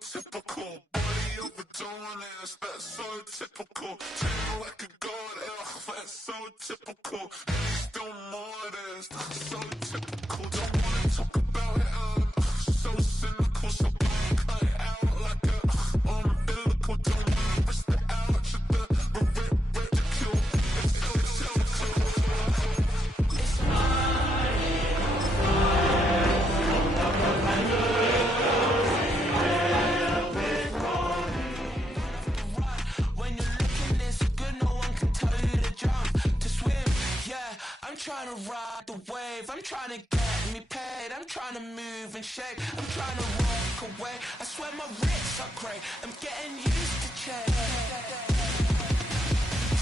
typical. Body overdoing it, that's so typical. Tail like a god, that's so typical. And you still more this, that's so typical. Don't wanna talk about it, so cynical. So cut it out like a umbilical. Don't wanna risk the ouch of the ridicule. It's typical. I'm trying to ride the wave, I'm trying to get me paid, I'm trying to move and shake, I'm trying to walk away, I swear my wrists are great, I'm getting used to change.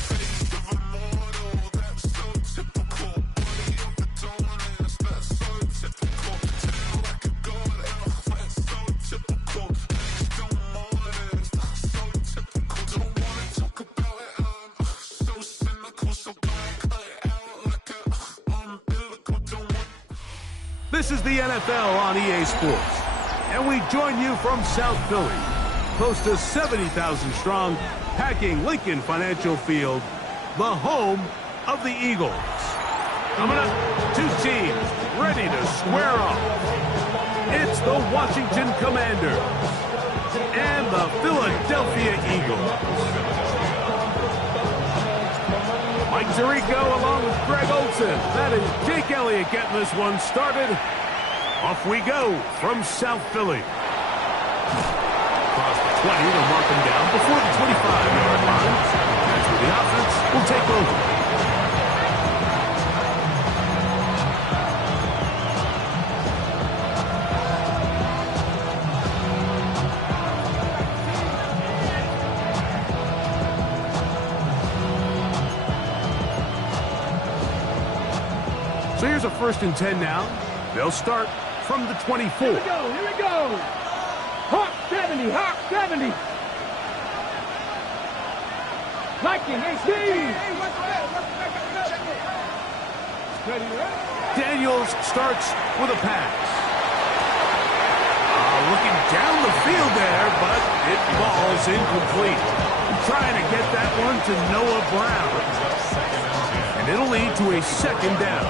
Face of a mortal, that's so typical. Body of the dominance, that's so typical. Tail like a god, that's so typical. Legs don't modest, that's so typical. Don't wanna talk about it, I'm so cynical, so cut it out. This is the NFL on EA Sports, and we join you from South Philly, close to 70,000 strong, packing Lincoln Financial Field, the home of the Eagles. Coming up, two teams ready to square off. It's the Washington Commanders and the Philadelphia Eagles. Mike Tirico along with Greg Olson. That is Jake Elliott getting this one started. Off we go from South Philly. Across the 20, they'll mark him down before the 25-yard line. That's where the offense will take over. So here's a 1st and 10 now. They'll start from the 24. Here we go. Hawk 70, Hawk 70. Liking, hey, Steve. Daniels starts with a pass. Looking down the field there, but it falls incomplete. Trying to get that one to Noah Brown. And it'll lead to a 2nd down.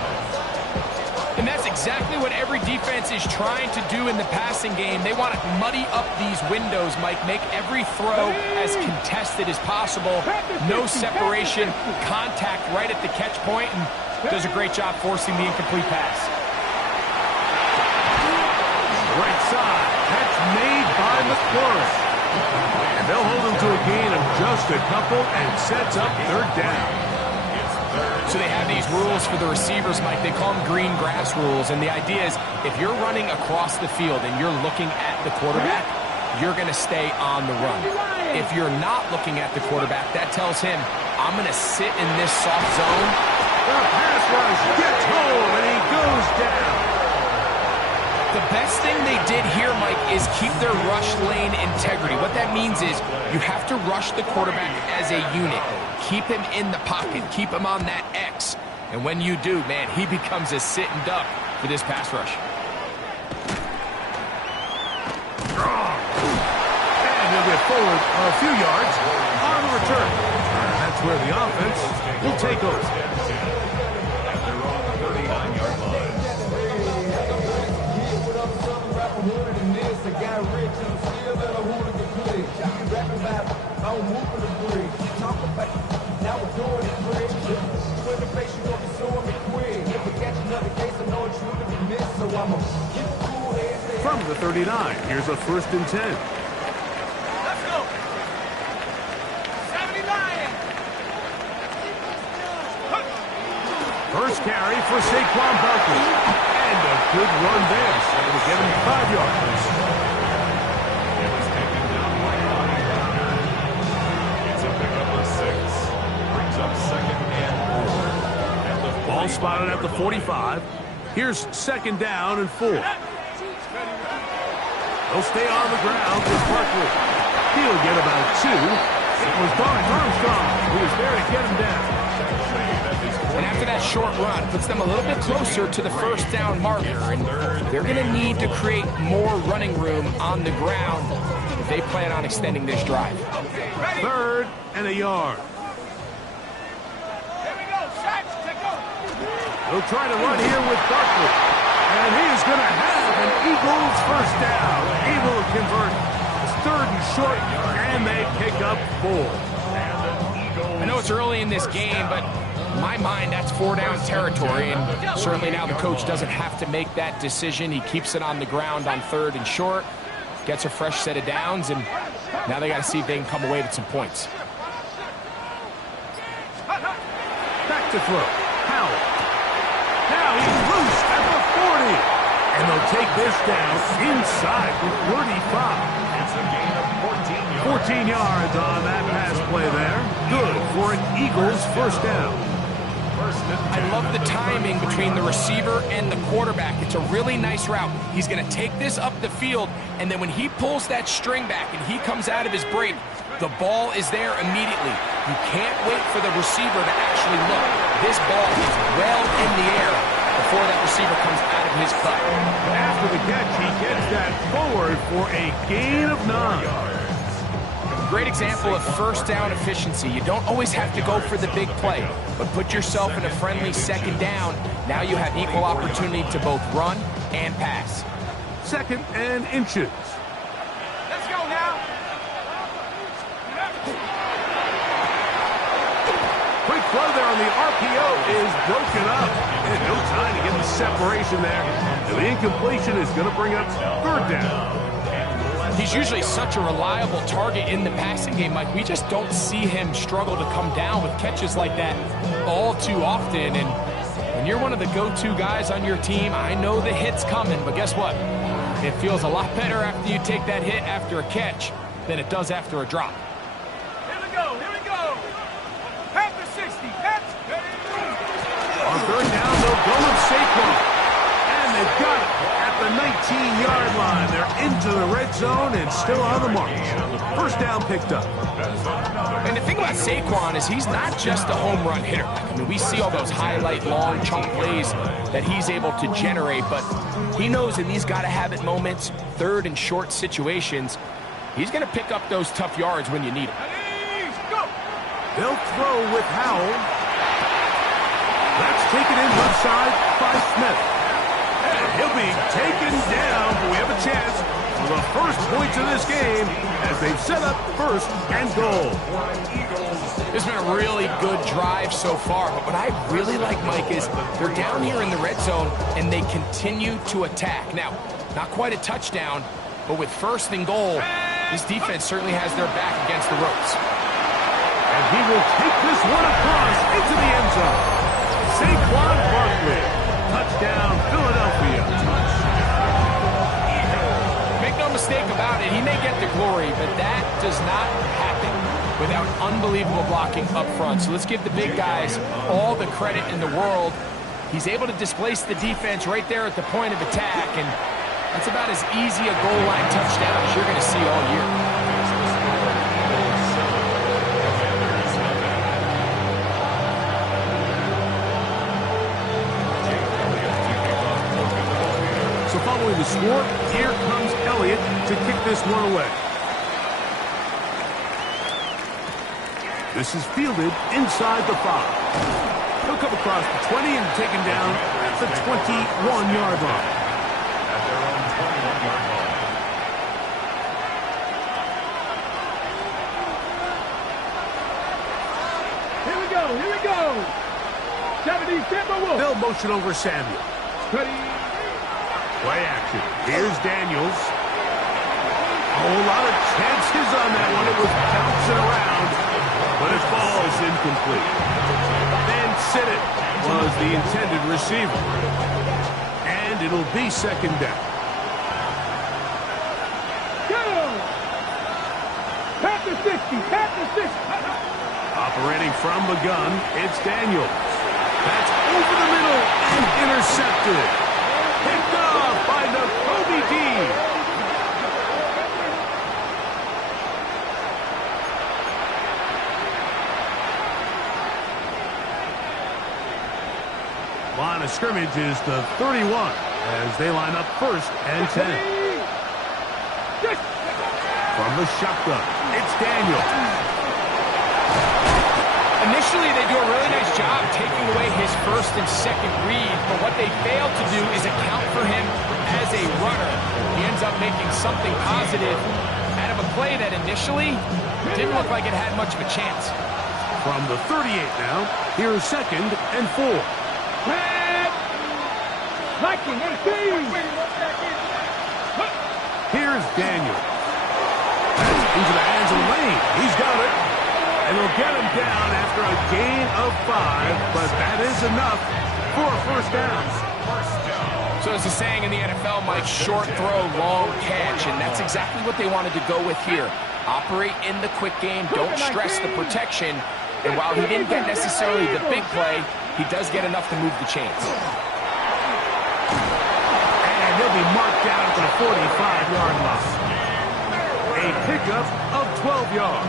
And that's exactly what every defense is trying to do in the passing game. They want to muddy up these windows, Mike, make every throw as contested as possible. No separation, contact right at the catch point, and does a great job forcing the incomplete pass. Right side, catch made by McLaurin. And they'll hold him to a gain of just a couple and sets up 3rd down. So they have these rules for the receivers, Mike. They call them green grass rules. And the idea is if you're running across the field and you're looking at the quarterback, you're going to stay on the run. If you're not looking at the quarterback, that tells him, I'm going to sit in this soft zone. The pass rush gets home, and he goes down. The best thing they did here, Mike, is keep their rush lane integrity. What that means is you have to rush the quarterback as a unit. Keep him in the pocket. Keep him on that X. And when you do, man, he becomes a sitting duck for this pass rush. And he'll get forward a few yards on the return. And that's where the offense will take over. From the 39, here's a 1st and 10. Let's go. 79. First carry for Saquon Barkley. And a good run there. That'll get him 5 yards. It's a pickup of 6. Brings up 2nd and 4. Ball spotted at the 45. Here's 2nd down and 4. He'll stay on the ground with Barkley. He'll get about 2. It was Dorrance Armstrong who was there to get him down. And after that short run, puts them a little bit closer to the 1st down marker. And they're going to need to create more running room on the ground. if they plan on extending this drive. 3rd and a yard. He'll try to run here with Barkley. And he is going to have an Eagles first down. Able to convert. It's 3rd and short, and they pick up 4. I know it's early in this game, but in my mind, that's 4-down territory, and certainly now the coach doesn't have to make that decision. He keeps it on the ground on 3rd and short, gets a fresh set of downs, and now they got to see if they can come away with some points. Back to throw. Howell. Now he's loose at the 40. And they'll take this down inside the 35. It's a gain of 14 yards. 14 yards on that pass play there. Good for an Eagles first down. I love the timing between the receiver and the quarterback. It's a really nice route. He's going to take this up the field, and then when he pulls that string back and he comes out of his break, the ball is there immediately. You can't wait for the receiver to actually look. This ball is well in the air before that receiver comes out of his cut. After the catch, he gets that forward for a gain of 9. Great example of first down efficiency. You don't always have to go for the big play, but put yourself in a friendly second down. Now you have equal opportunity to both run and pass. 2nd and inches. Let's go now. Quick throw there on the RPO is broken up. And no time to get the separation there. And the incompletion is going to bring up 3rd down. He's usually such a reliable target in the passing game, Mike. We just don't see him struggle to come down with catches like that all too often. And when you're one of the go-to guys on your team, I know the hit's coming, but guess what? It feels a lot better after you take that hit after a catch than it does after a drop. Here we go. Half the 60. On 3rd down, they'll go with Saquon. And they've got it at the 19-yard line. They're into the red zone and still on the march. First down picked up. And the thing about Saquon is he's not just a home run hitter. I mean, we see all those highlight long chunk plays that he's able to generate, but he knows in these gotta-have-it moments, 3rd and short situations, he's going to pick up those tough yards when you need them. They'll throw with Howell. That's taken in left side by Smith. And he'll be taken down, but we have a chance for the first points of this game as they've set up 1st and goal. It's been a really good drive so far, but what I really like, Mike, is they're down here in the red zone and they continue to attack. Now, not quite a touchdown, but with 1st and goal, this defense certainly has their back against the ropes. And he will take this one across into the end zone. Saquon Barkley. Touchdown, Philadelphia. Make no mistake about it, he may get the glory, but that does not happen without unbelievable blocking up front. So let's give the big guys all the credit in the world. He's able to displace the defense right there at the point of attack, and that's about as easy a goal line touchdown as you're going to see all year. Following the score, here comes Elliott to kick this one away. This is fielded inside the 5. He'll come across the 20 and taken down at the 21-yard line. At their own 21-yard line. Here we go. 70, Tampa Wolf. They'll motion over Samuel. Ready. Play action. Here's Daniels. A whole lot of chances on that one. It was bouncing around, but it falls incomplete. Then Sinnott was the intended receiver. And it'll be 2nd down. Go! Past the 60. Operating from the gun, it's Daniels. That's over the middle and intercepted. Picked off by the Kobe D. Line of scrimmage is the 31 as they line up 1st and 10. From the shotgun. It's Daniel. Initially, they do a really nice job taking away his first and second read, but what they fail to do is account for him as a runner. He ends up making something positive out of a play that initially didn't look like it had much of a chance. From the 38 now, here's 2nd and 4. Liking 18. Here's Daniel. Into the hands of Lane. He's got it. And he'll get him down after a gain of 5, but that is enough for a first down. So as the saying in the NFL, Mike, short throw, long catch, and that's exactly what they wanted to go with here. Operate in the quick game, don't stress the protection, and while he didn't get necessarily the big play, he does get enough to move the chains. And he'll be marked down at the 45-yard line. A pickup of 12 yards.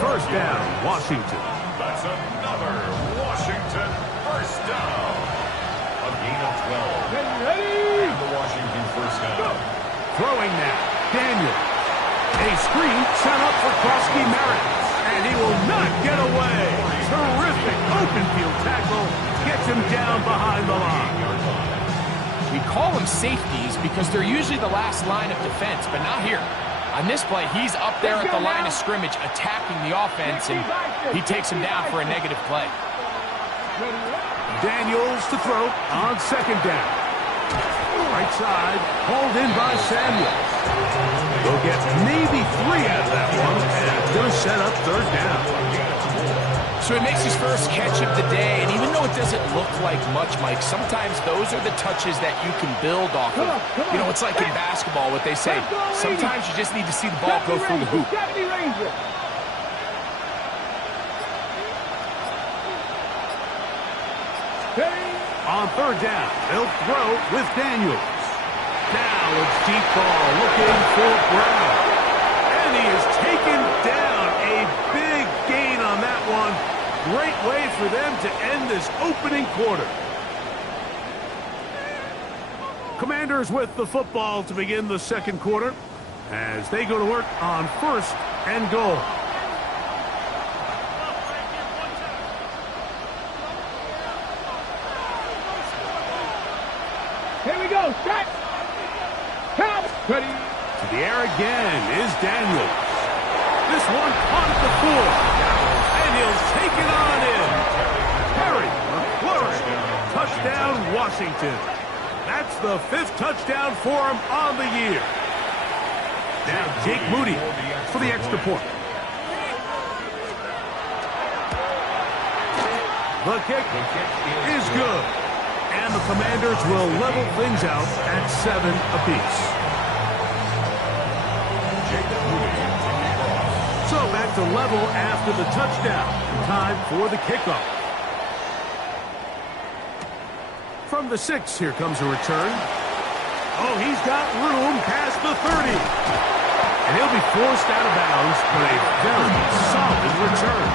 First down, Washington. That's another Washington first down. A gain of 12. And the Washington first down. Throwing now, Daniel. A screen set up for Krosky-Merritt, and he will not get away. Terrific open field tackle. Gets him down behind the line. We call them safeties because they're usually the last line of defense, but not here. On this play, he's up there at the line of scrimmage attacking the offense, and he takes him down for a negative play. Daniels to throw on 2nd down. Right side, hauled in by Samuel. They'll get maybe 3 out of that one, and it's going to set up 3rd down. So he makes his first catch of the day, and even though it doesn't look like much, Mike, sometimes those are the touches that you can build off of. You know, it's like in basketball, what they say. Sometimes you just need to see the ball go through the hoop. On 3rd down, they'll throw with Daniels. Now it's deep ball looking for Brown. And he is taken down. A big gain on that one. Great way for them to end this opening quarter. Commanders with the football to begin the 2nd quarter as they go to work on 1st and goal. Here we go. Set. Count. Ready. To the air again is Daniels. This one caught at the 4. And he'll take it on in. Perry, McFlurry. Touchdown, Washington. That's the 5th touchdown for him on the year. Now Jake Moody for the extra point. The kick is good. And the Commanders will level things out at 7 apiece. So back to level after the touchdown. Time for the kickoff. From the 6, here comes a return. Oh, he's got room past the 30. And he'll be forced out of bounds, but a very solid return.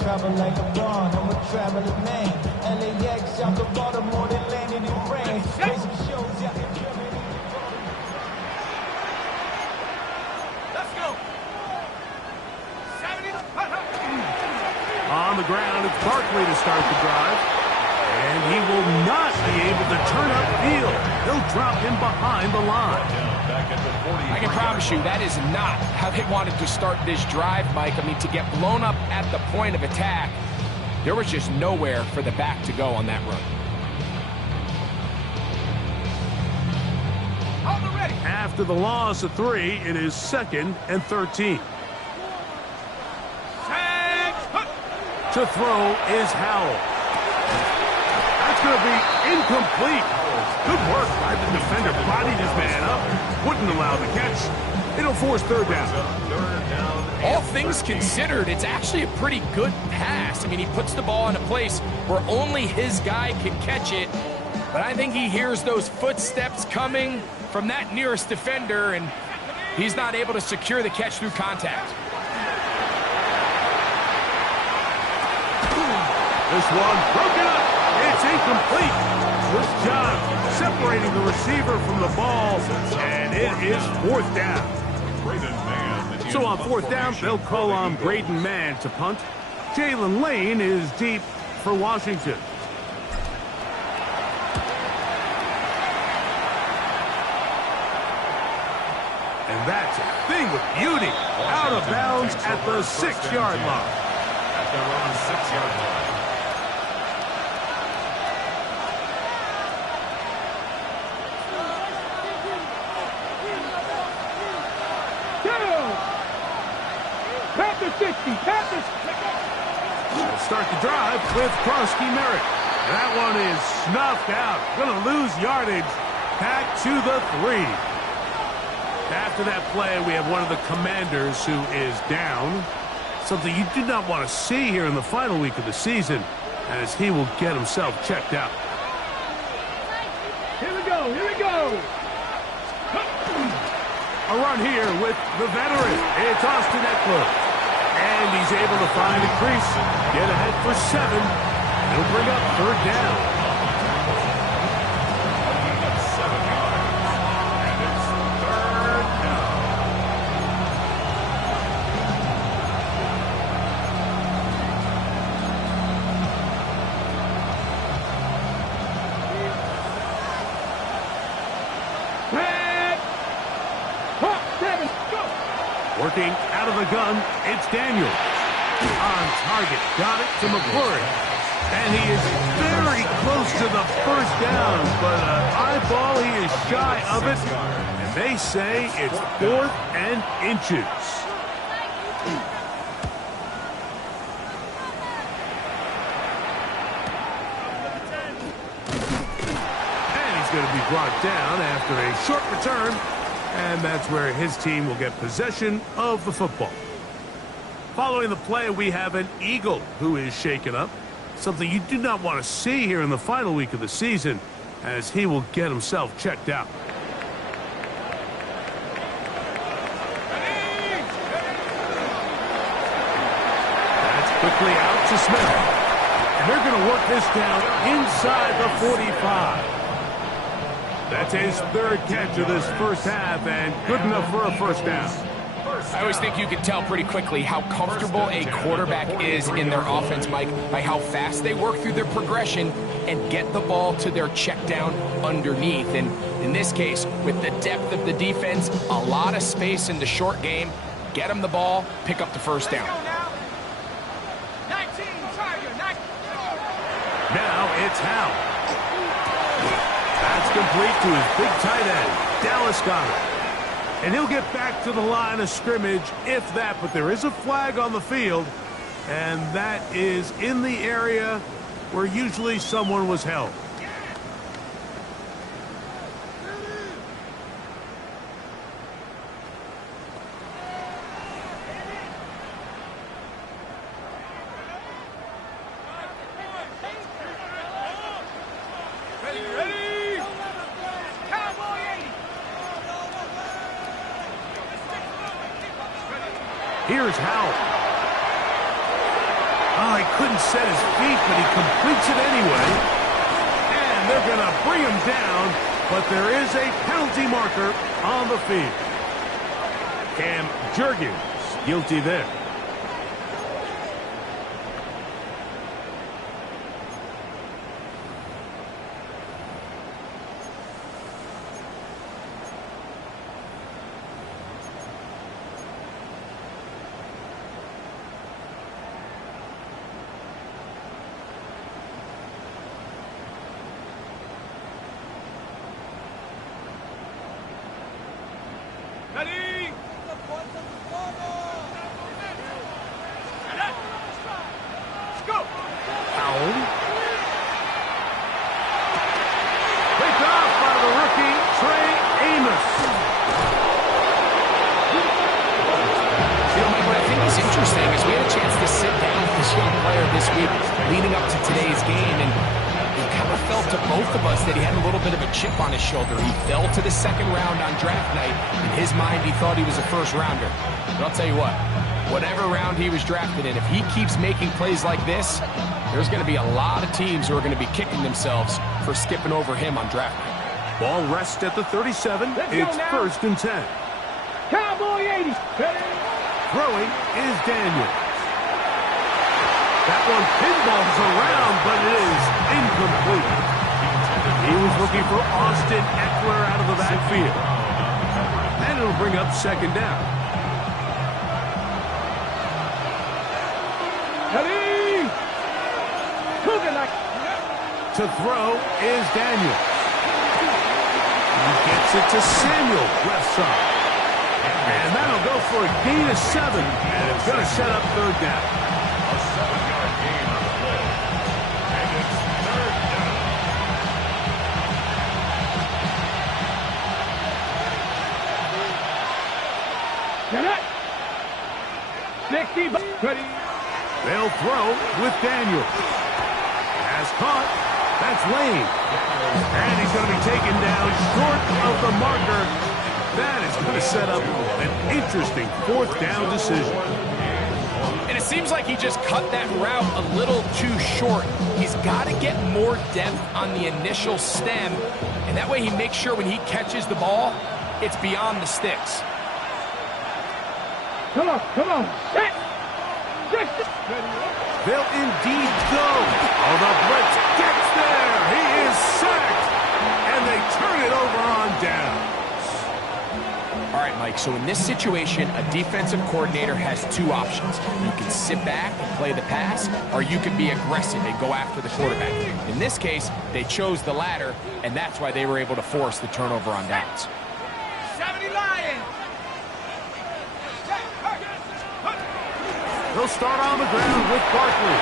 Travel like a dawn, I'm a traveling man. LAX out the Baltimore, they landed in France. Crazy shows out in Germany. Let's go. 70. On the ground, it's Barkley to start the drive. And he will not be able to turn upfield. He'll drop him behind the line. I can promise you that is not how they wanted to start this drive, Mike. I mean, to get blown up at the point of attack, there was just nowhere for the back to go on that run. After the loss of 3, it is 2nd and 13. To throw is Howell. That's going to be incomplete. Good work by the defender. Bodied his man up. Wouldn't allow the catch. It'll force 3rd down. All things considered, it's actually a pretty good pass. I mean, he puts the ball in a place where only his guy can catch it. But I think he hears those footsteps coming from that nearest defender, and He's not able to secure the catch through contact. This one broken up. It's incomplete. Good job separating the receiver from the ball, and it is 4th down. So on 4th down, they'll call on Braden Mann to punt. Jalen Lane is deep for Washington. And that's a thing of beauty. Out of bounds at the 6-yard line. At their own 6-yard line. Start the drive with Krosky Merritt. That one is snuffed out. Going to lose yardage. Back to the 3. After that play, we have one of the Commanders who is down. Something you do not want to see here in the final week of the season, as he will get himself checked out. Here we go, here we go. A run here with the veteran. It's Austin Eckler. And he's able to find a crease, get ahead for 7. He'll bring up 3rd down. That's 7 yards. And it's 3rd down. Working out of the gun, it's Daniel. On target, got it to McClure. And he is very close to the 1st down, but eyeball, he is shy of it. And they say it's 4th and inches. And he's going to be brought down after a short return. And that's where his team will get possession of the football. Following the play, we have an Eagle who is shaken up. Something you do not want to see here in the final week of the season, as he will get himself checked out. That's quickly out to Smith. And they're going to work this down inside the 45. That's his 3rd catch of this first half, and good enough for a 1st down. I always think you can tell pretty quickly how comfortable a quarterback is in their offense, Mike, by how fast they work through their progression and get the ball to their check down underneath. And in this case, with the depth of the defense, a lot of space in the short game, get them the ball, pick up the 1st down. Now it's Hal. That's complete to his big tight end, Dallas Goedert. And he'll get back to the line of scrimmage, if that, but there is a flag on the field, and that is in the area where usually someone was held. Here's Howell. Oh, he couldn't set his feet, but he completes it anyway. And they're going to bring him down, but there is a penalty marker on the field. Cam Jurgens guilty there. kind of felt to both of us that he had a little bit of a chip on his shoulder. He fell to the second round on draft night. In his mind, he thought he was a first rounder. But I'll tell you what, whatever round he was drafted in, if he keeps making plays like this, there's going to be a lot of teams who are going to be kicking themselves for skipping over him on draft night. Ball rests at the 37. It's 1st and 10. Cowboy 80. Throwing is Daniel. That one pinballs around, but it is incomplete. He was looking for Austin Eckler out of the backfield. And it'll bring up 2nd down. To throw is Daniel. He gets it to Samuel, left side. And that'll go for a gain of 7, and it's going to set up 3rd down. A 7-yard gain on the play. And it's 3rd down. Get it. 60. Ready. They'll throw with Daniel. Has caught. That's Lane. And he's going to be taken down short of the marker. That is going to set up an interesting 4th down decision. And it seems like he just cut that route a little too short. He's got to get more depth on the initial stem, and that way he makes sure when he catches the ball, it's beyond the sticks. Come on, come on. Set. They'll indeed go. Oh, the blitz gets there. He is sacked, and they turn it over on down. All right, Mike, so in this situation, a defensive coordinator has 2 options. You can sit back and play the pass, or you can be aggressive and go after the quarterback. In this case, they chose the latter, and that's why they were able to force the turnover on downs. 70 Lions. They'll start on the ground with Barkley,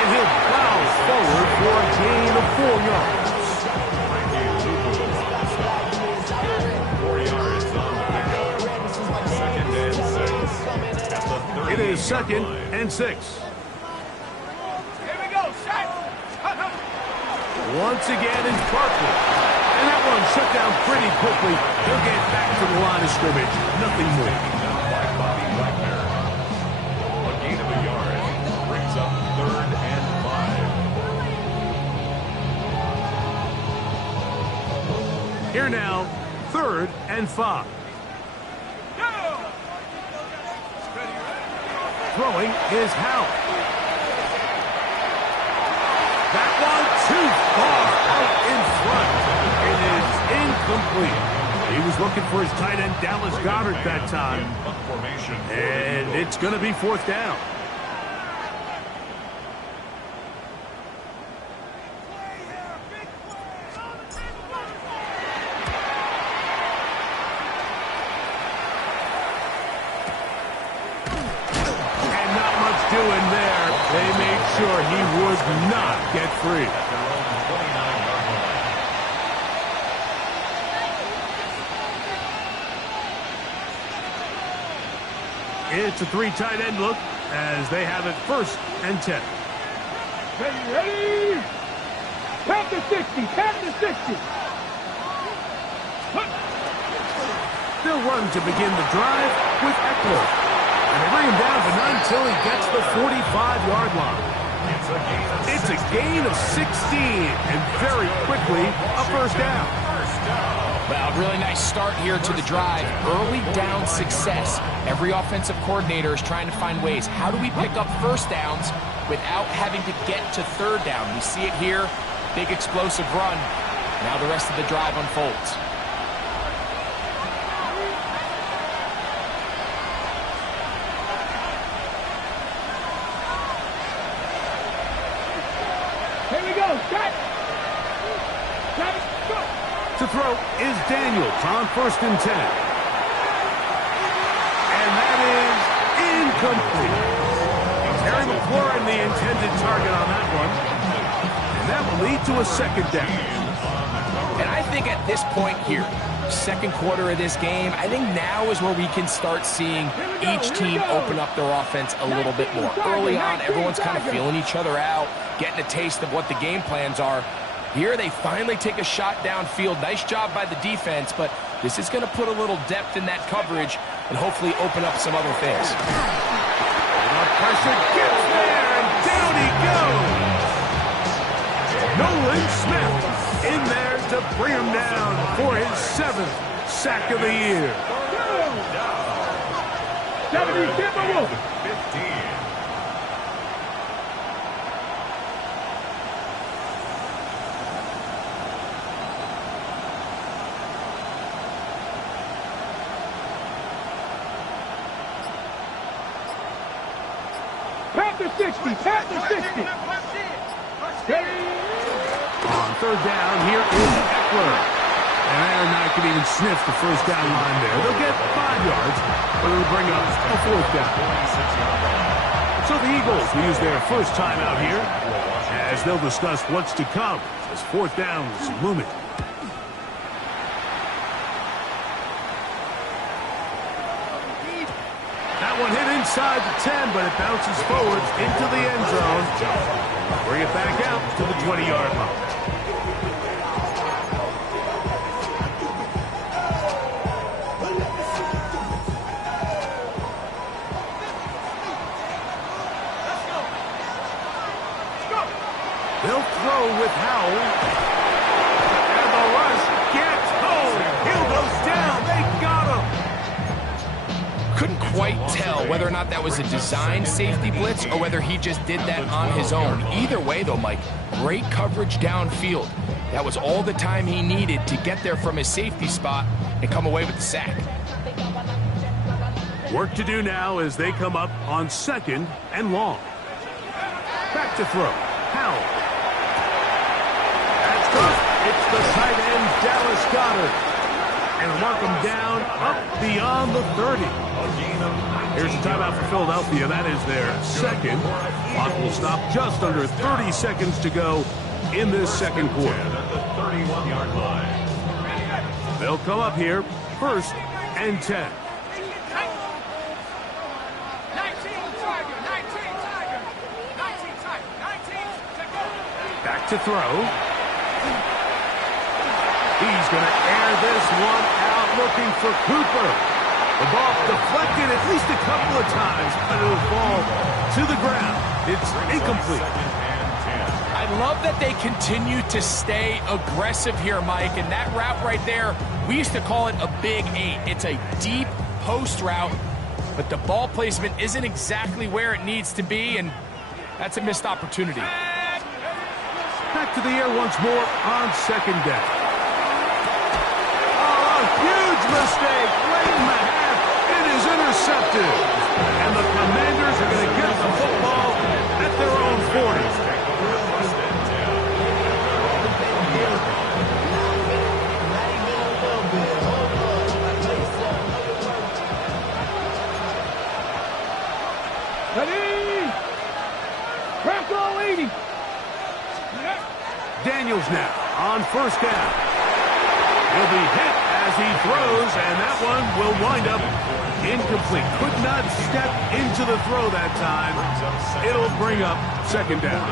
and he'll plow forward for a gain of 4 yards. 4 yards on the pickup. 2nd and 6. At the 30. It is 2nd and 6. Here we go. Set. Once again is Barkley, and that one shut down pretty quickly. He'll get back to the line of scrimmage. Nothing more. Up 3rd and 5. Here now, 3rd and 5. Throwing is Howell. That one too far out in front. It is incomplete. He was looking for his tight end, Dallas Goedert, that time. And it's going to be 4th down. Doing there, they made sure he would not get free. It's a 3 tight end look as they have it 1st and 10. Ready? Pass to 60. Pass to 60. They'll run to begin the drive with Eckler. And they bring him down, but not until he gets the 45-yard line. It's a gain of 16, and very quickly, a 1st down. Well, really nice start here to the drive. Early down success. Every offensive coordinator is trying to find ways. How do we pick up 1st downs without having to get to 3rd down? We see it here. Big explosive run. Now the rest of the drive unfolds. To throw is Daniels on 1st and 10. And that is incomplete. Terry McLaurin, the intended target on that one. And that will lead to a 2nd down. And I think at this point here, second quarter of this game, I think now is where we can start seeing each team open up their offense a little bit more. Early on, everyone's kind of feeling each other out, getting a taste of what the game plans are. Here they finally take a shot downfield. Nice job by the defense, but this is going to put a little depth in that coverage and hopefully open up some other things. The pressure gets there, and down he goes. Nolan Smith in there to bring him down for his 7th sack of the year. 15. Panther 60, Panther 60. On third down, here is Eckler. And Aaron Knight can even sniff the first down line there. They'll get 5 yards, but it'll bring up a 4th down. So the Eagles will use their first time out here as they'll discuss what's to come as 4th down is looming. That one hit inside the 10, but it bounces forward into the end zone. Bring it back out to the 20-yard line. They'll throw with Howell. And the rush gets home. Hill goes down. They got him. Couldn't quite tell whether or not that was a design safety blitz or whether he just did that on his own. Either way, though, Mike, great coverage downfield. That was all the time he needed to get there from his safety spot and come away with the sack. Work to do now as they come up on 2nd and long. Back to throw. Howell. That's tough. It's the tight end, Dallas Goedert. And mark him down up beyond the 30. Here's a timeout for Philadelphia. That is their 2nd. Clock will stop just under 30 seconds to go in this 2nd quarter. At the 31-yard line. They'll come up here 1st and 10. Back to throw. He's going to air this one out looking for Cooper. The ball deflected at least a couple of times, but it'll fall to the ground. It's incomplete. I love that they continue to stay aggressive here, Mike, and that route right there, we used to call it a big 8. It's a deep post route, but the ball placement isn't exactly where it needs to be, and that's a missed opportunity. Back to the air once more on 2nd down. Oh, a huge mistake late in the half. It is intercepted. And the Commanders are going to get the football at their own 40. Ready? Crack all 80. Daniels now on 1st down. He'll be hit as he throws, and that one will wind up incomplete. Could not step into the throw that time. It'll bring up 2nd down.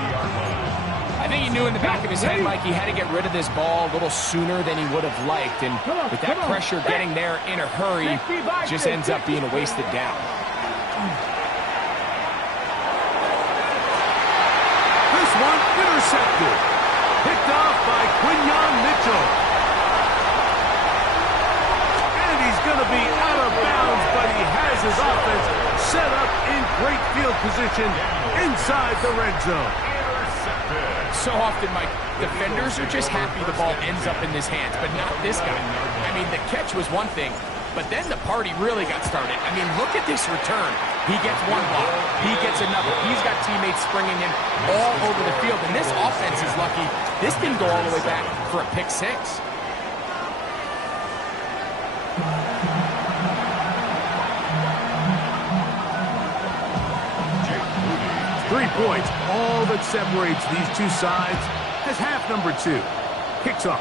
I think he knew in the back of his head, Mike, he had to get rid of this ball a little sooner than he would have liked, and with that pressure getting there in a hurry, just ends up being a wasted down. This one intercepted. Picked off by Quinyon Mitchell. And he's going to be out of bounds, but he has his offense set up in great field position inside the red zone. So often, Mike, defenders are just happy the ball ends up in his hands, but not this guy. I mean, the catch was one thing, but then the party really got started. I mean, look at this return. He gets one block. He gets another. He's got teammates springing him all over the field, and this offense is lucky. This didn't go all the way back for a pick 6. 3 points, all that separates these two sides as half number 2 kicks off.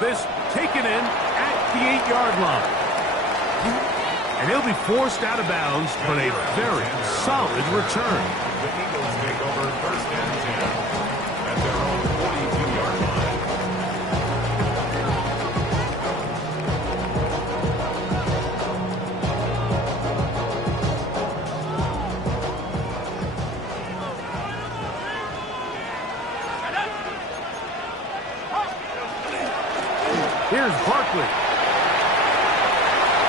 This taken in at the 8-yard line. And he'll be forced out of bounds, but a very solid return. The Eagles take over first and 10 at their own 42-yard line. Here's Barkley.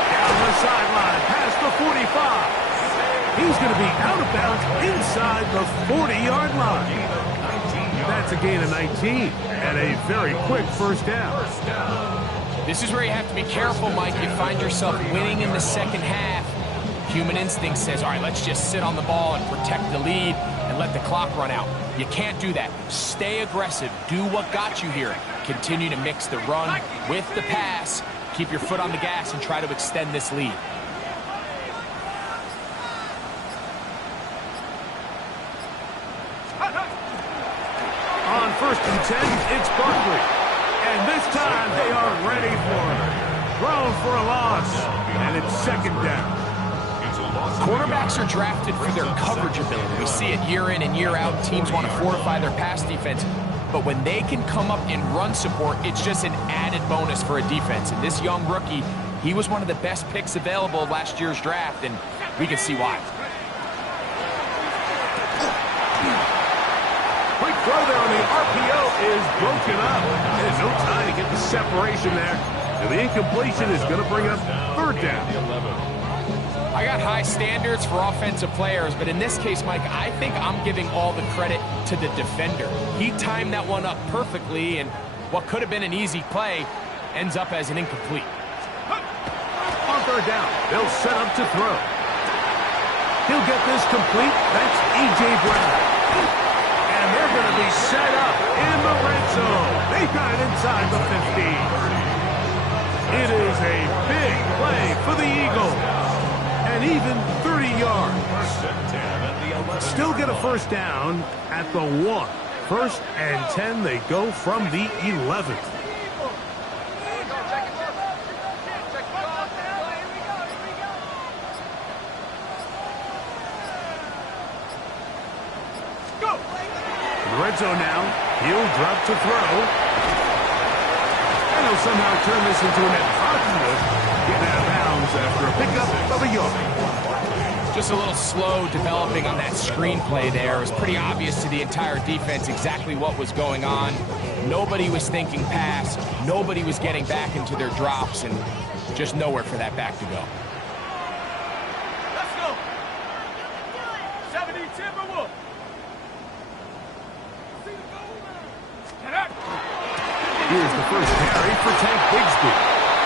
Down the sideline, past the 45. He's going to be out of bounds inside the 40-yard line. That's a gain of 19 and a very quick first down. This is where you have to be careful, Mike. You find yourself winning in the second half. Human instinct says, all right, let's just sit on the ball and protect the lead and let the clock run out. You can't do that. Stay aggressive. Do what got you here. Continue to mix the run with the pass. Keep your foot on the gas and try to extend this lead. On first and 10, it's Barkley. And this time they are ready for it. Thrown for a loss. And it's second down. Quarterbacks are drafted for their coverage ability. We see it year in and year out. Teams want to fortify their pass defense. But when they can come up in run support, it's just an added bonus for a defense. And this young rookie, he was one of the best picks available last year's draft, and we can see why. Quick throw there on the RPO is broken up. There's no time to get the separation there. And the incompletion is going to bring up third down. I got high standards for offensive players, but in this case, Mike, I think I'm giving all the credit to the defender. He timed that one up perfectly, and what could have been an easy play ends up as an incomplete. On third down, they'll set up to throw. He'll get this complete. That's A.J. Brown. And they're going to be set up in the red zone. They've got it inside the 50. It is a big play for the Eagles. And even 30 yards. Still get a first down at the 1. First and 10, they go from the 11th. In the red zone now, he'll drop to throw. And he'll somehow turn this into a net positive. Getting out of bounds after a pickup of a yard. Just a little slow developing on that screenplay there. It was pretty obvious to the entire defense exactly what was going on. Nobody was thinking pass. Nobody was getting back into their drops, and just nowhere for that back to go. Let's go. 70 Timberwolves. Here's the first carry for Tank Bigsby.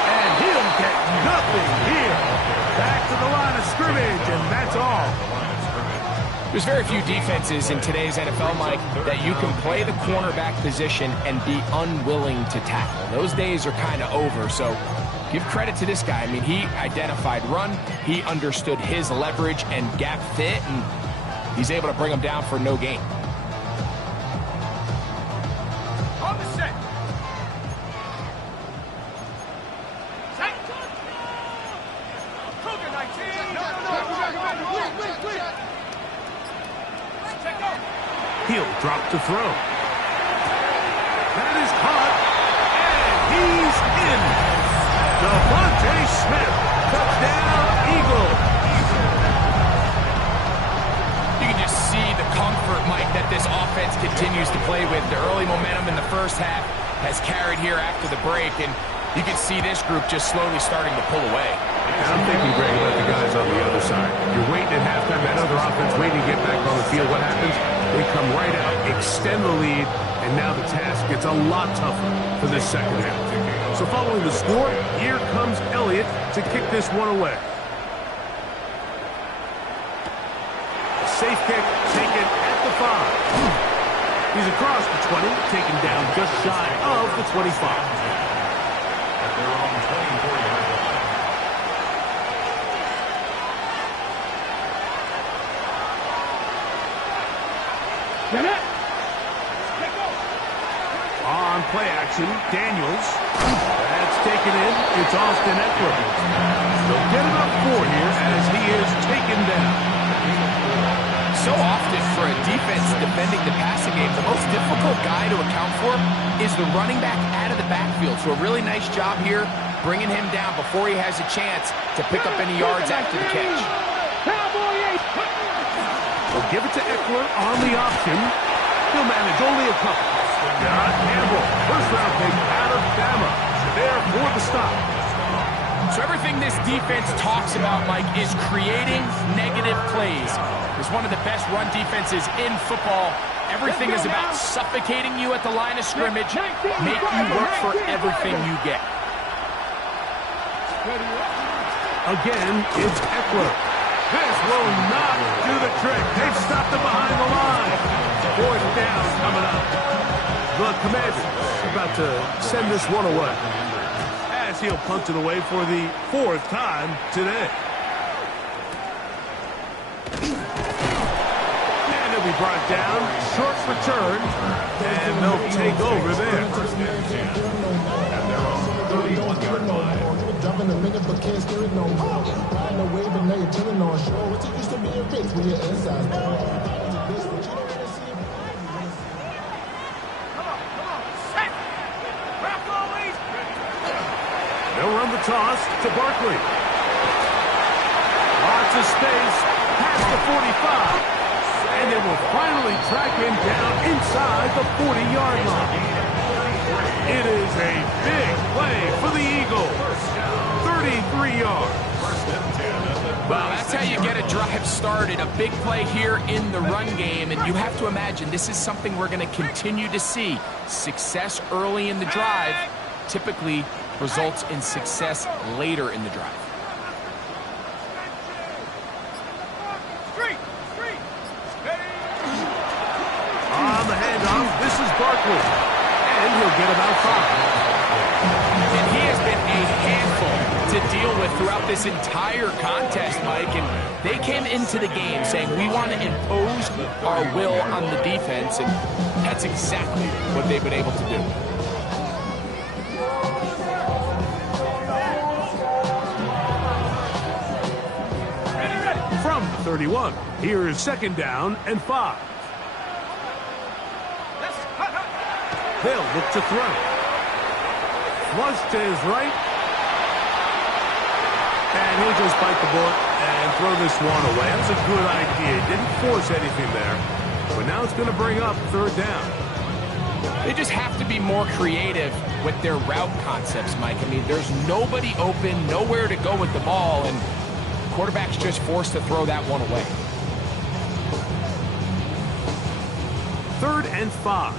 And he'll get nothing here. Back to the line of scrimmage, and that's all. There's very few defenses in today's NFL, Mike, that you can play the cornerback position and be unwilling to tackle. Those days are kind of over, so give credit to this guy. I mean, he identified run, he understood his leverage and gap fit, and he's able to bring him down for no gain. On the set. He'll drop to throw. That is caught, and he's in. Devontae Smith, touchdown, Eagles. You can just see the comfort, Mike, that this offense continues to play with. The early momentum in the first half has carried here after the break, and you can see this group just slowly starting to pull away. And I'm thinking, Greg, about the guys on the other side. You're waiting at halftime, that other offense waiting to get back on the field. What happens? They come right out, extend the lead, and now the task gets a lot tougher for this second half. So following the score, here comes Elliott to kick this one away. A safe kick taken at the 5. He's across the 20, taken down just shy of the 25. At their own 24-yard line. On play action, Daniels. That's taken in. It's Austin Eckler. They'll get about 4 here as he is taken down. So often for a defense defending the passing game, the most difficult guy to account for is the running back out of the backfield. So a really nice job here, bringing him down before he has a chance to pick up any yards after the catch. We'll give it to Eckler on the option. He'll manage only a couple. Got Campbell, first-round pick out of Bama. There for the stop. So everything this defense talks about, Mike, is creating negative plays. It's one of the best run defenses in football. Everything is about suffocating you at the line of scrimmage, make you work for everything you get. Again, it's Eckler. This will not do the trick. They've stopped him behind the line. 4th down coming up. The Commanders about to send this one away, as he'll punt it away for the 4th time today. And he'll be brought down. Short return. And they'll take over there. And they're on the 31-yard line. Dropping a minute but can't steer it no more. Riding a wave and now you're turning on shore. What you used to be a race when you're inside. They'll run the toss to Barkley. Lots of space past the 45. And they will finally track him down inside the 40-yard line. It is a big play for the Eagles. 33 yards. Well, that's how you get a drive started. A big play here in the run game. And you have to imagine this is something we're going to continue to see. Success early in the drive typically results in success later in the drive. On the handoff, this is Barkley. And he'll get about 5. And he has been a handful to deal with throughout this entire contest, Mike. And they came into the game saying, we want to impose our will on the defense. And that's exactly what they've been able to do. From 31, here is 2nd down and 5. They'll look to throw. Flush to his right. And he'll just bite the bullet and throw this one away. That was a good idea. Didn't force anything there. But now it's going to bring up 3rd down. They just have to be more creative with their route concepts, Mike. I mean, there's nobody open, nowhere to go with the ball, and the quarterback's just forced to throw that one away. 3rd and 5.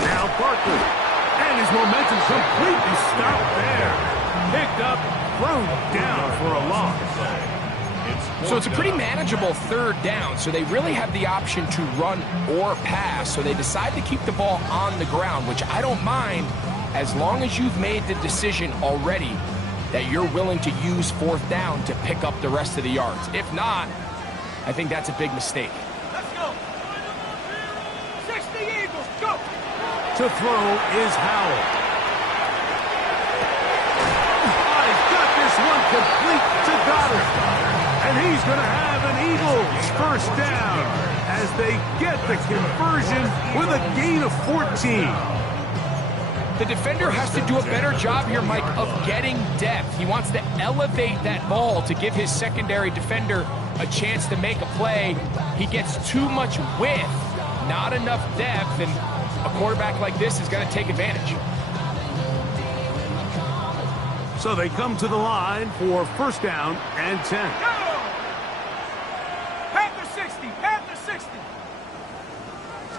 Now Barkley. And his momentum completely stopped there. Picked up, thrown down for a loss. So it's a pretty manageable 3rd down, so they really have the option to run or pass, so they decide to keep the ball on the ground, which I don't mind as long as you've made the decision already that you're willing to use 4th down to pick up the rest of the yards. If not, I think that's a big mistake. Let's go. 60 Eagles, go. To throw is Howell. Oh, he's got this one complete to Goddard. And he's going to have an Eagles 1st down as they get the conversion with a gain of 14. The defender has to do a better job here, Mike, of getting depth. He wants to elevate that ball to give his secondary defender a chance to make a play. He gets too much width, not enough depth, and a quarterback like this is going to take advantage. So they come to the line for 1st down and 10. Panther 60, Panther 60.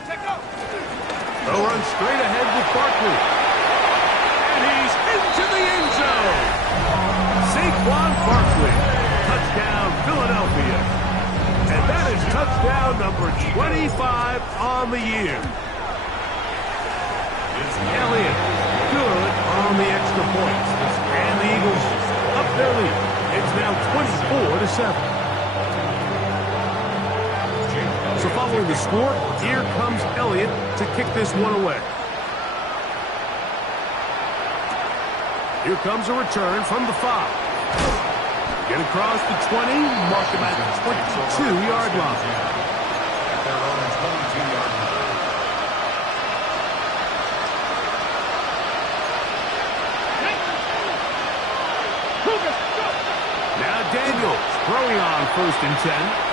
Take off. They'll run straight ahead with Barkley. And he's into the end zone. Saquon Barkley. Touchdown, Philadelphia. And that is touchdown number 25 on the year. Elliott, good on the extra point. And the Eagles up their lead. It's now 24-7. So following the score, here comes Elliott to kick this one away. Here comes a return from the 5. Get across the 20, mark him at the 22-yard line. Their own 22-yard line. Now Daniels throwing on 1st and 10.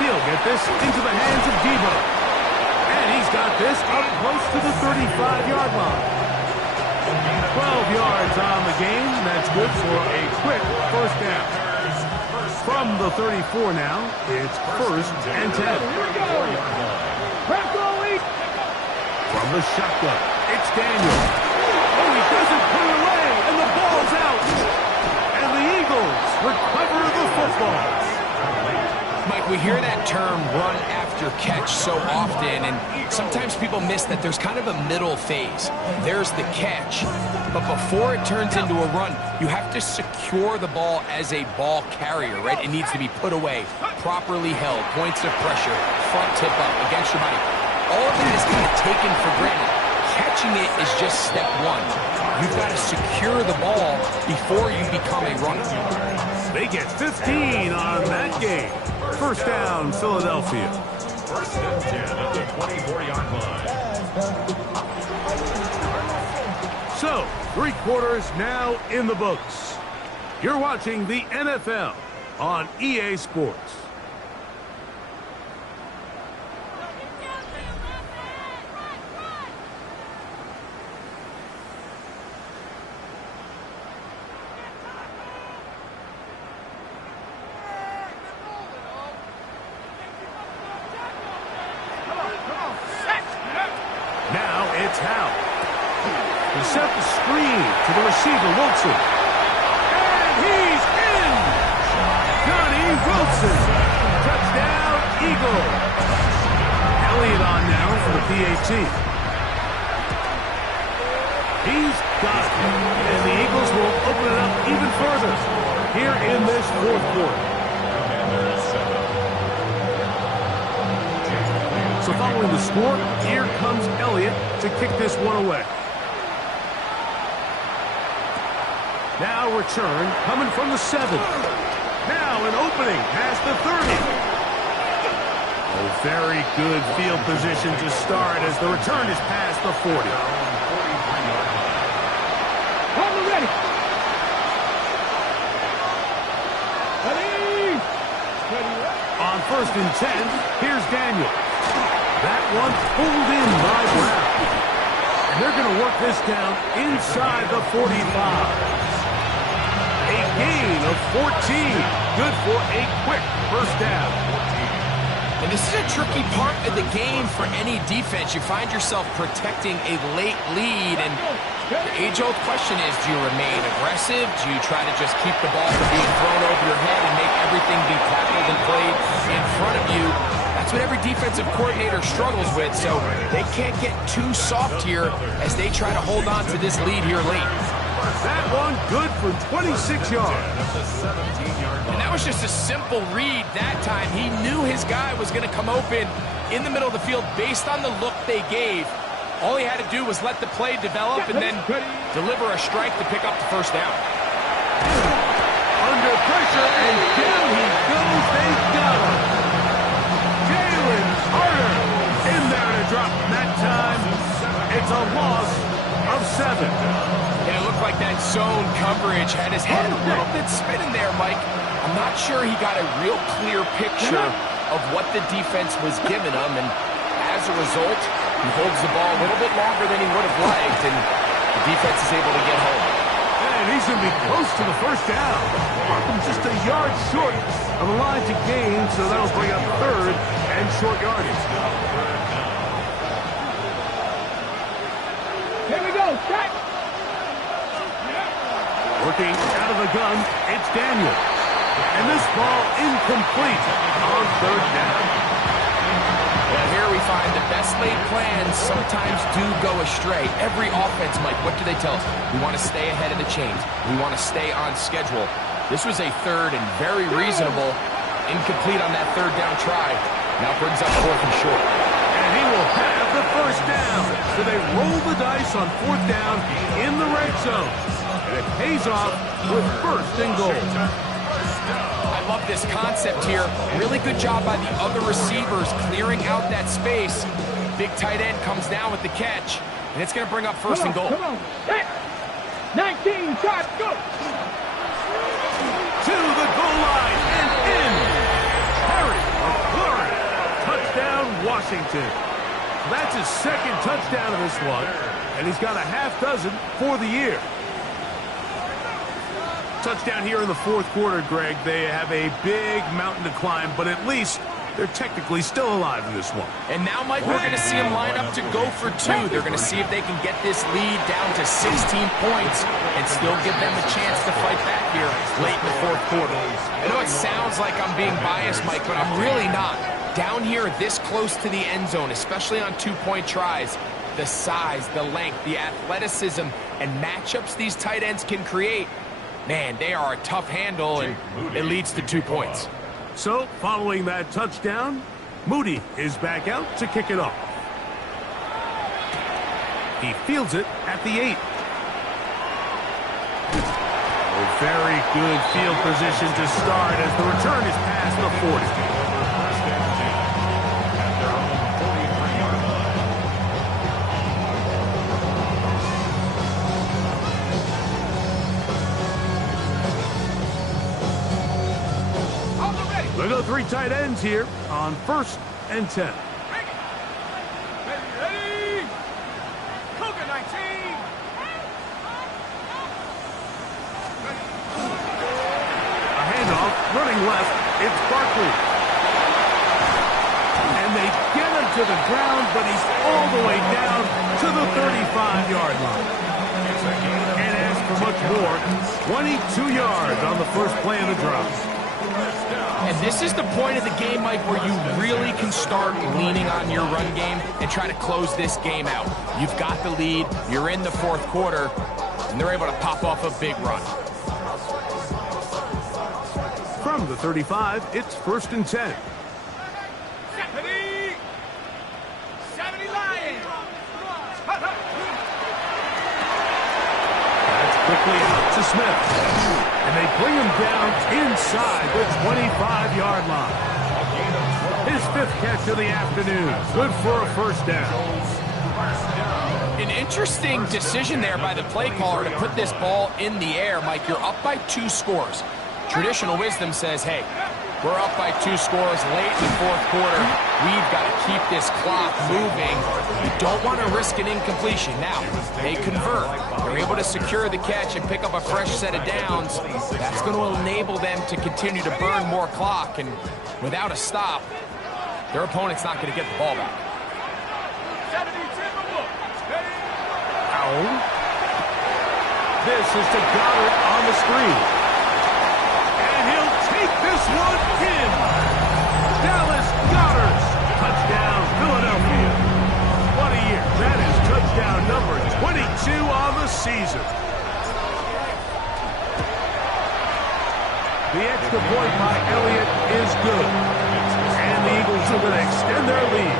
He'll get this into the hands of Debo. And he's got this up close to the 35-yard line. 12 yards on the game. That's good for a quick 1st down. From the 34 now, it's 1st and 10. From the shotgun, it's Daniels. Oh, he doesn't put it away, and the ball's out. And the Eagles recover the football. Mike, we hear that term run after catch so often, and sometimes people miss that there's kind of a middle phase. There's the catch, but before it turns into a run, you have to secure the ball as a ball carrier, right? It needs to be put away, properly held, points of pressure, front tip up against your body. All of that is kind of taken for granted. Catching it is just step one. You've got to secure the ball before you become a runner. They get 15 on that game. 1st down, Philadelphia. 1st and 10 at the 24-yard line. So, 3 quarters now in the books. You're watching the NFL on EA Sports. Now it's Howell. He set the screen to the receiver, Wilson. And he's in! Johnny Wilson. Touchdown, Eagle. Elliott on now for the PAT. He's got it. And the Eagles will open it up even further here in this 4th quarter. So following the score, here comes Elliott to kick this one away. Now return coming from the 7. Now an opening past the 30. Oh, very good field position to start as the return is past the 40. Ready. On 1st and 10, here's Daniel. That one pulled in by Brown. And they're going to work this down inside the 45. A gain of 14. Good for a quick 1st down. And this is a tricky part of the game for any defense. You find yourself protecting a late lead, and the age-old question is, do you remain aggressive? Do you try to just keep the ball from being thrown over your head and make everything be tackled and played in front of you? That's what every defensive coordinator struggles with, so they can't get too soft here as they try to hold on to this lead here late. That one good for 26 yards. And that was just a simple read that time. He knew his guy was going to come open in the middle of the field based on the look they gave. All he had to do was let the play develop and then deliver a strike to pick up the 1st down. Under pressure, and down he goes. They got him. Jalen Carter in there to drop him that time. It's a loss of 7. And it looked like that zone coverage had his head a little bit spinning there, Mike. I'm not sure he got a real clear picture of what the defense was giving him, and as a result, he holds the ball a little bit longer than he would have liked, and the defense is able to get home. And he's going to be close to the 1st down. Markham's just a yard short of the line to gain, so that'll bring up 3rd and short yardage. Here we go. Back. Working out of the gun, it's Daniel. And this ball incomplete on 3rd down. Well, here we find the best laid plans sometimes do go astray. Every offense, Mike, what do they tell us? We want to stay ahead of the chains. We want to stay on schedule. This was a 3rd and very reasonable. Incomplete on that 3rd down try. Now brings up 4th and short. And he will have the first down. So they roll the dice on 4th down in the red zone. And it pays off with 1st and goal. I love this concept here. Really good job by the other receivers clearing out that space. Big tight end comes down with the catch, and it's going to bring up 1st and goal. Come on. 19 shots, go. To the goal line and in. Harry McLaurin. Touchdown, Washington. That's his 2nd touchdown of this one, and he's got a half dozen for the year. Touchdown here in the 4th quarter, Greg. They have a big mountain to climb, but at least they're technically still alive in this one. And now, Mike, we're going to see them line up to go for 2. They're going to see if they can get this lead down to 16 points and still give them a chance to fight back here late in the 4th quarter. I know it sounds like I'm being biased, Mike, but I'm really not. Down here this close to the end zone, especially on 2-point tries, the size, the length, the athleticism, and matchups these tight ends can create, man, they are a tough handle, and it leads to 2 points. So, following that touchdown, Moody is back out to kick it off. He fields it at the 8. A very good field position to start as the return is past the 40. They go 3 tight ends here on 1st and 10. Ready? Cougar 19. A handoff, running left, it's Barkley. And they get him to the ground, but he's all the way down to the 35-yard line. And as for much more, 22 yards on the first play of the drive. And this is the point of the game, Mike, where you really can start leaning on your run game and try to close this game out. You've got the lead, you're in the 4th quarter, and they're able to pop off a big run. From the 35, it's 1st and 10. 70 Lions. That's quickly out to Smith. And they bring him down inside the 25-yard line. His 5th catch of the afternoon. Good for a 1st down. An interesting decision there by the play caller to put this ball in the air. Mike, you're up by 2 scores. Traditional wisdom says, hey, we're up by 2 scores late in the 4th quarter. We've got to keep this clock moving. You don't want to risk an incompletion. Now, they convert. They're able to secure the catch and pick up a fresh set of downs. That's going to enable them to continue to burn more clock. And without a stop, their opponent's not going to get the ball back. Powell. This is to Goddard on the screen. And he'll take this one in. Dallas Goddard. Touchdown, Philadelphia. What a year. That is touchdown number 22 on the season. The extra point by Elliott is good. And the Eagles are going to extend their lead.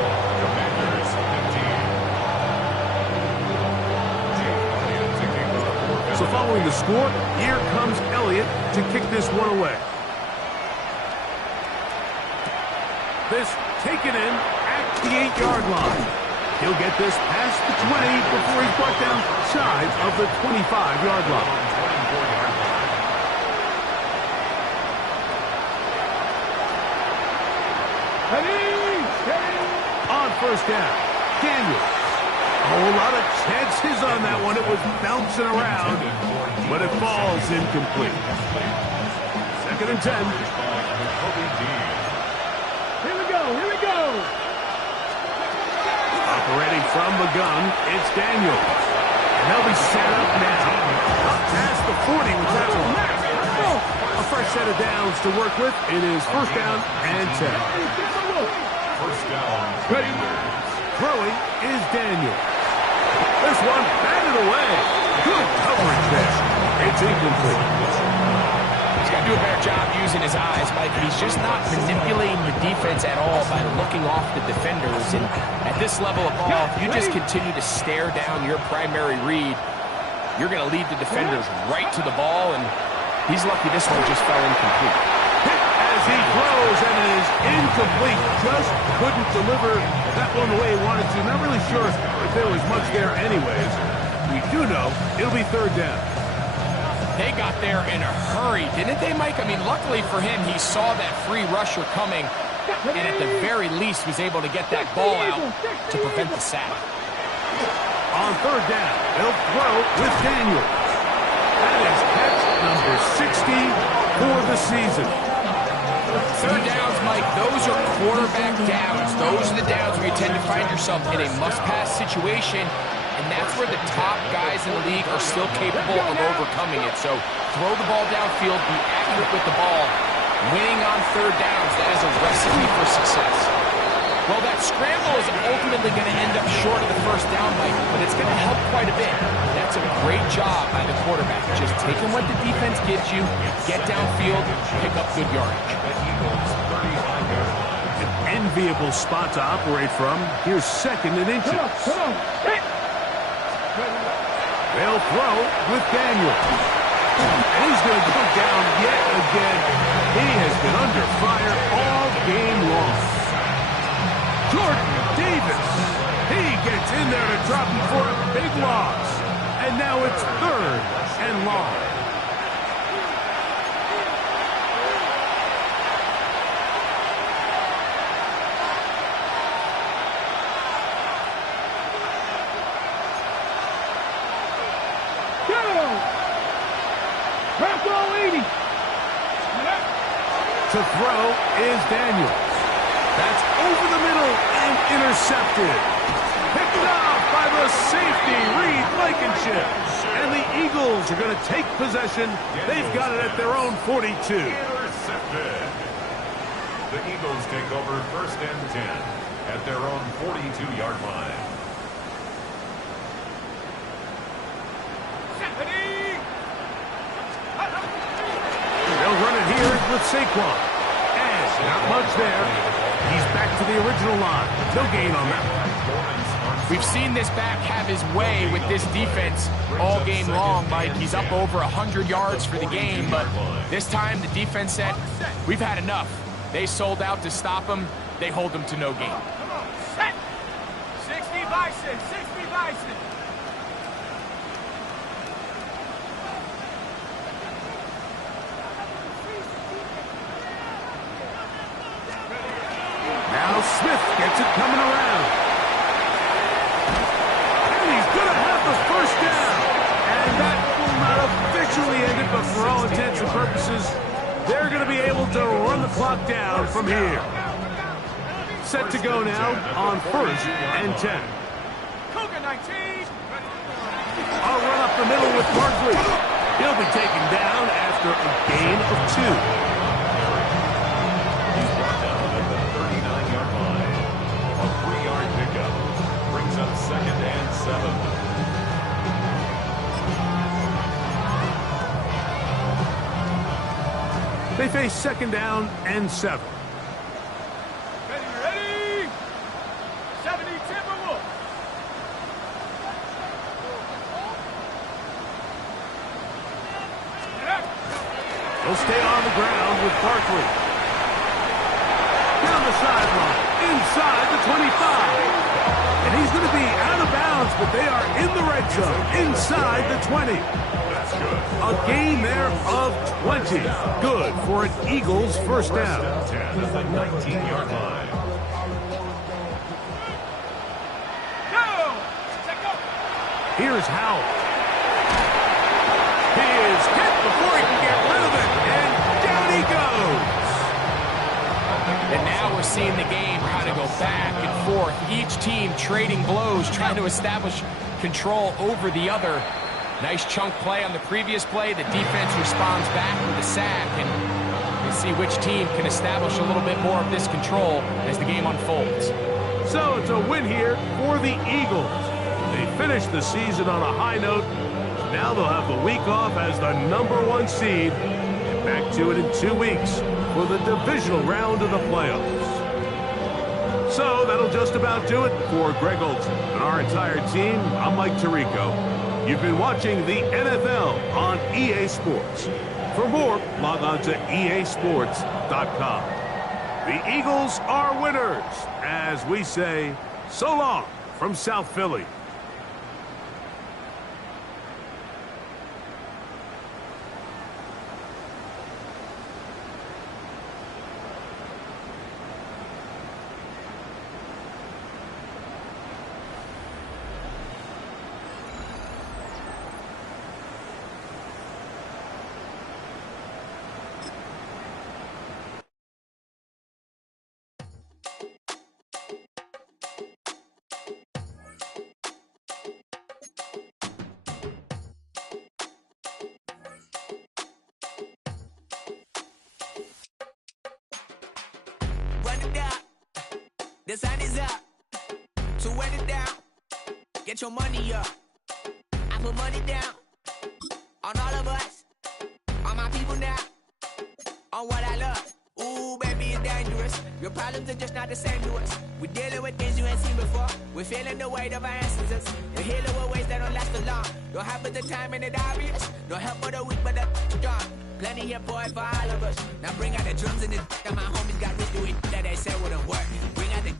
So following the score, here comes Elliott to kick this one away. This taken in at the 8-yard line. He'll get this past the 20 before he's brought down shy of the 25-yard line. On 1st down, Daniel. A whole lot of chances on that one. It was bouncing around, but it falls incomplete. 2nd and 10. Here we go. Operating from the gun, it's Daniel. And they'll be set up now. Up past the 40 with that one. A fresh set of downs to work with. It is 1st down and 10. 1st down. Throwing is Daniel. This one batted away. Good coverage there. It's incomplete. He's got to do a better job using in his eyes, Mike, and he's just not manipulating the defense at all by looking off the defenders. And at this level of ball, if you just continue to stare down your primary read, you're going to lead the defenders right to the ball, and he's lucky this one just fell incomplete. As he throws, and it is incomplete. Just couldn't deliver that one the way he wanted to. Not really sure if there was much there anyways. We do know it'll be third down. They got there in a hurry, didn't they, Mike? I mean, luckily for him, he saw that free rusher coming, and at the very least was able to get that ball out to prevent the sack. On third down, they'll throw with Daniel. That is catch number 60 for the season. Third downs, Mike, those are quarterback downs. Those are the downs where you tend to find yourself in a must-pass situation, and that's where the top guys in the league are still capable of overcoming it. So throw the ball downfield, be accurate with the ball. Winning on third downs, that is a recipe for success. Well, that scramble is ultimately going to end up short of the first down, Mike, but it's going to help quite a bit. That's a great job by the quarterback. Just taking what the defense gives you, get downfield, pick up good yardage. An enviable spot to operate from. Here's second and inches. They'll throw with Daniel. And he's going to go down yet again. He has been under fire all game long. Jordan Davis. He gets in there to drop him for a big loss. And now it's third and long. To throw is Daniel. That's over the middle and intercepted. Picked off by the safety, Reed Blankenship. And the Eagles are going to take possession. They've got it at their own 42. Intercepted. The Eagles take over first and 10 at their own 42-yard line. They'll run it here with Saquon. And not much there. He's back to the original line. No gain on that. We've seen this back have his way with this defense all game long, Mike. He's up over 100 yards for the game, but this time the defense said, we've had enough. They sold out to stop him. They hold him to no gain. 60 Bison, 60 Bison. Now Smith gets it coming around. And he's going to have the first down. And that will not officially end it, but for all intents and purposes, they're going to be able to run the clock down from here. Set to go now on first and 10. Cougar 19. I'll run up the middle with Barkley. He'll be taken down after a gain of 2. He's brought down at the 39-yard line. A 3-yard pickup brings up second and 7. They face second down and 7. Ready? 70 Timberwolves. He'll stay on the ground with Barkley. Down the sideline, inside the 25. And he's going to be out of bounds, but they are in the red zone, inside the 20. That's good. A gain there of 20. Good for an Eagles first down. 10 at the 19-yard line. Go! Check up. Here's Howell. He is hit before he can get rid of it, and down he goes. And now we're seeing the game kind of go back and forth. Each team trading blows, trying to establish control over the other. Nice chunk play on the previous play. The defense responds back with a sack, and we'll see which team can establish a little bit more of this control as the game unfolds. So it's a win here for the Eagles. They finished the season on a high note. Now they'll have the week off as the #1 seed. Back to it in 2 weeks for the divisional round of the playoffs. So that'll just about do it for Greg Olson and our entire team. I'm Mike Tirico. You've been watching the NFL on EA Sports. For more, log on to easports.com. The Eagles are winners, as we say, so long from South Philly. The sun is up, so wet it down, get your money up. I put money down on all of us, on my people now, on what I love. Ooh, baby, it's dangerous. Your problems are just not the same to us. We're dealing with things you ain't seen before. We're feeling the weight of our ancestors. We're healing with ways that don't last so long. Don't have the time and it obvious. No help for the weak, but the strong. Plenty here for it for all of us. Now bring out the drums and the and my homies got rich doing that they said wouldn't work. Bring out the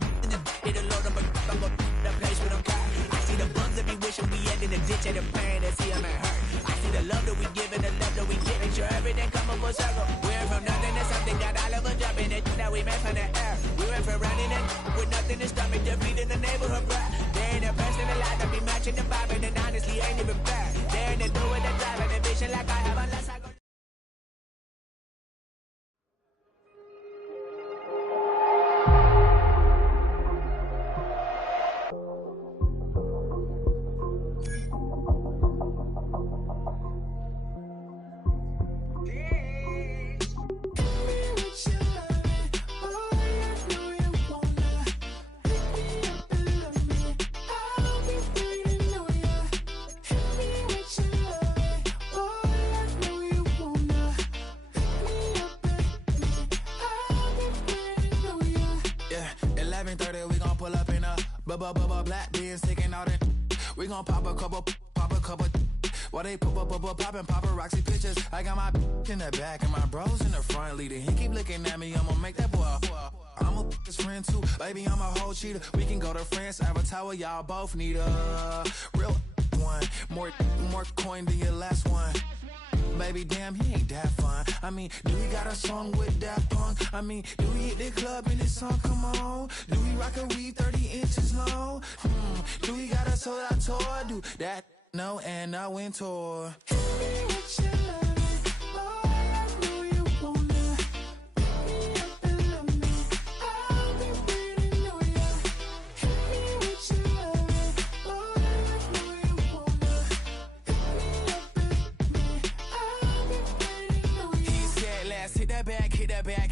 it'll load up the place we don't care. I see the bums that be wishing we end in the ditch and the pain that see them and hurt. I see the love that we give and the love that we give. Make sure everything come up full circle. We went from nothing to something, got all of us jumping it that we made from the air. We went from running and with nothing to stomach, defeating the neighborhood bruh. They ain't a person alive that be matching the vibe and honestly ain't even fair. They ain't the do with the drive and the vision like I have unless I go. Black beans taking out it. We gon' pop a couple. While they poppin' paparazzi pictures. I got my in the back and my bros in the front leading. He keep looking at me, I'ma make that boy. I'm a his friend too, baby, I'm a whole cheater. We can go to France, Avatar, y'all both need a real one. More coin than your last one. Baby, damn, he ain't that fun. I mean, do we got a song with Daft Punk? I mean, do we hit the club in this song? Come on. Do we rock a weave 30 inches long? Do we got a sold out tour? Do that? No, and I went tour.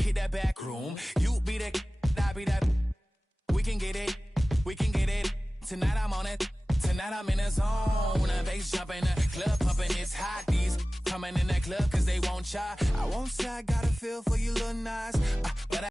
Hit that back room. You be the, I be that. We can get it. Tonight I'm on it. Tonight I'm in a zone. A bass jumping, a club pumping. It's hot. These coming in that club cause they won't try. I won't say I got a feel for you little nice. But